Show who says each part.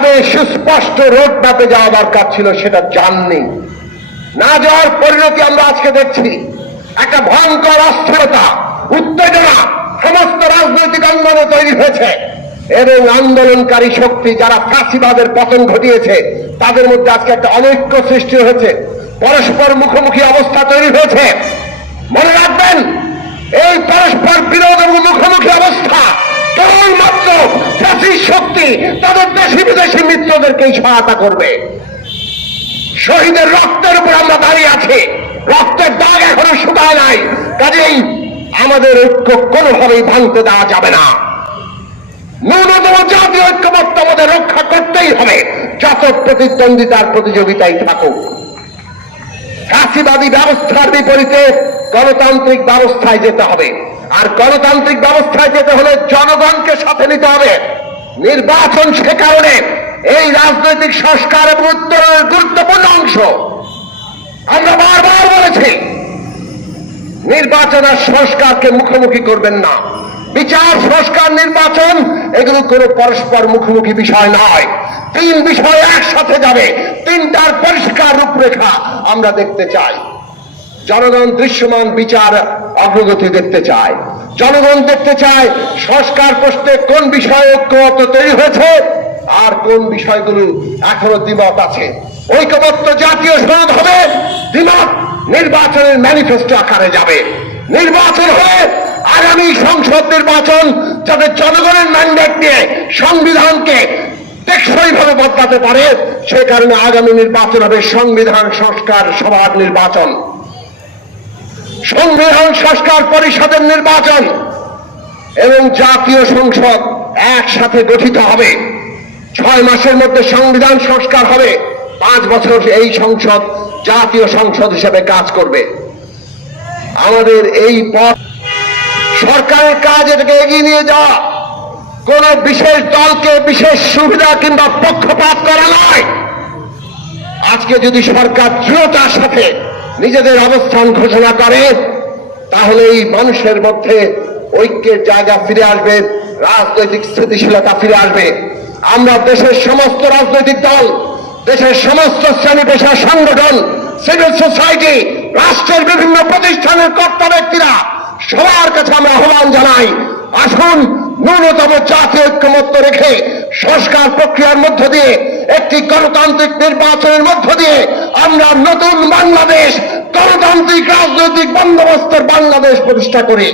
Speaker 1: যেভাবে সুস্পষ্ট রোড ম্যাপে যাওয়া দরকার ছিল, সেটা জাননি। না যাওয়ার পরিণতি আমরা আজকে দেখছি। একটা ভয়ঙ্কর অস্থিরতা, উত্তেজনা, সমস্ত রাজনৈতিক আন্দোলনে তৈরি হয়েছে। এবং আন্দোলনকারী শক্তি যারা ফাঁসিবাদের পতন ঘটিয়েছে, তাদের মধ্যে আজকে একটা অনৈক্য সৃষ্টি হয়েছে। পরস্পর মুখোমুখি অবস্থা তৈরি হয়েছে। ফ্যাসিস শক্তি তাদের দেশি বিদেশি মিত্রদেরকেই সহায়তা করবে। শহীদের রক্তের উপর আমরা দাঁড়িয়ে আছি। রক্তের দাগ এখনও শুকায় নাই। কাজেই আমাদের ঐক্য কোনোভাবেই ভাঙতে দেওয়া যাবে না। ন্যূনতম জাতীয় ঐক্যমত্য আমাদের রক্ষা করতেই হবে। যত প্রতিদ্বন্দ্বিতার প্রতিযোগিতাই থাকুক। ফাঁসিবাদী ব্যবস্থার বিপরীতে গণতান্ত্রিক ব্যবস্থায় যেতে হবে। আর গণতান্ত্রিক ব্যবস্থায় যেতে হলে জনগণকে সাথে নিতে হবে। নির্বাচন সে কারণে এই রাজনৈতিক সংস্কার এবং গুরুত্বপূর্ণ অংশ। আমরা বারবার বলেছি, নির্বাচন আর সংস্কারকে মুখোমুখি করবেন না। বিচার, সংস্কার, নির্বাচন, এগুলো কোনো পরস্পর মুখোমুখি বিষয় নয়। তিন বিষয় একসাথে যাবে, তিনটার পরিষ্কার রূপরেখা আমরা দেখতে চাই। জনগণ দৃশ্যমান বিচার অগ্রগতি দেখতে চায়। জনগণ দেখতে চায় সংস্কার প্রশ্নে কোন বিষয়ে ঐক্যমত তৈরি হয়েছে আর কোন বিষয়গুলো এখনও দ্বিমত আছে। ঐক্যমত্য জাতীয় সনদ হবে, দ্বিমত নির্বাচনের ম্যানিফেস্টো আকারে যাবে। নির্বাচন হয়ে আগামী সংসদ নির্বাচন যাতে জনগণের ম্যান্ডেট নিয়ে সংবিধানকে টেকসই ভাবে বদলাতে পারে, সে কারণে আগামী নির্বাচন হবে সংবিধান সংস্কার সভার নির্বাচন। সংবিধান, সংস্কার পরিষদের নির্বাচন এবং জাতীয় সংসদ একসাথে গঠিত হবে। ছয় মাসের মধ্যে সংবিধান সংস্কার হবে। পাঁচ বছর এই সংসদ জাতীয় সংসদ হিসেবে কাজ করবে। আমাদের এই পথ সরকারের কাজ এটাকে এগিয়ে নিয়ে যাওয়া। কোন বিশেষ দলকে বিশেষ সুবিধা কিংবা পক্ষপাত করা নয়। আজকে যদি সরকার দৃঢ়তার সাথে নিজেদের অবস্থান ঘোষণা করে তাহলে এই মানুষের মধ্যে ঐক্যের জায়গা ফিরে আসবে, রাজনৈতিক স্থিতিশীলতা ফিরে আসবে। আমরা দেশের সমস্ত রাজনৈতিক দল, দেশের সমস্ত শ্রেণি পেশার সংগঠন সিভিল সোসাইটি রাষ্ট্রের বিভিন্ন প্রতিষ্ঠানের কর্তা ব্যক্তিরা, সবার কাছে আমরা আহ্বান জানাই, আসুন ন্যূনতম জাতীয় ঐক্যমত্য রেখে সংস্কার প্রক্রিয়ার মধ্য দিয়ে একটি গণতান্ত্রিক নির্বাচনের মধ্য দিয়ে আমরা নতুন বাংলাদেশ গণতান্ত্রিক রাজনৈতিক বন্দোবস্তের বাংলাদেশ প্রতিষ্ঠা করি।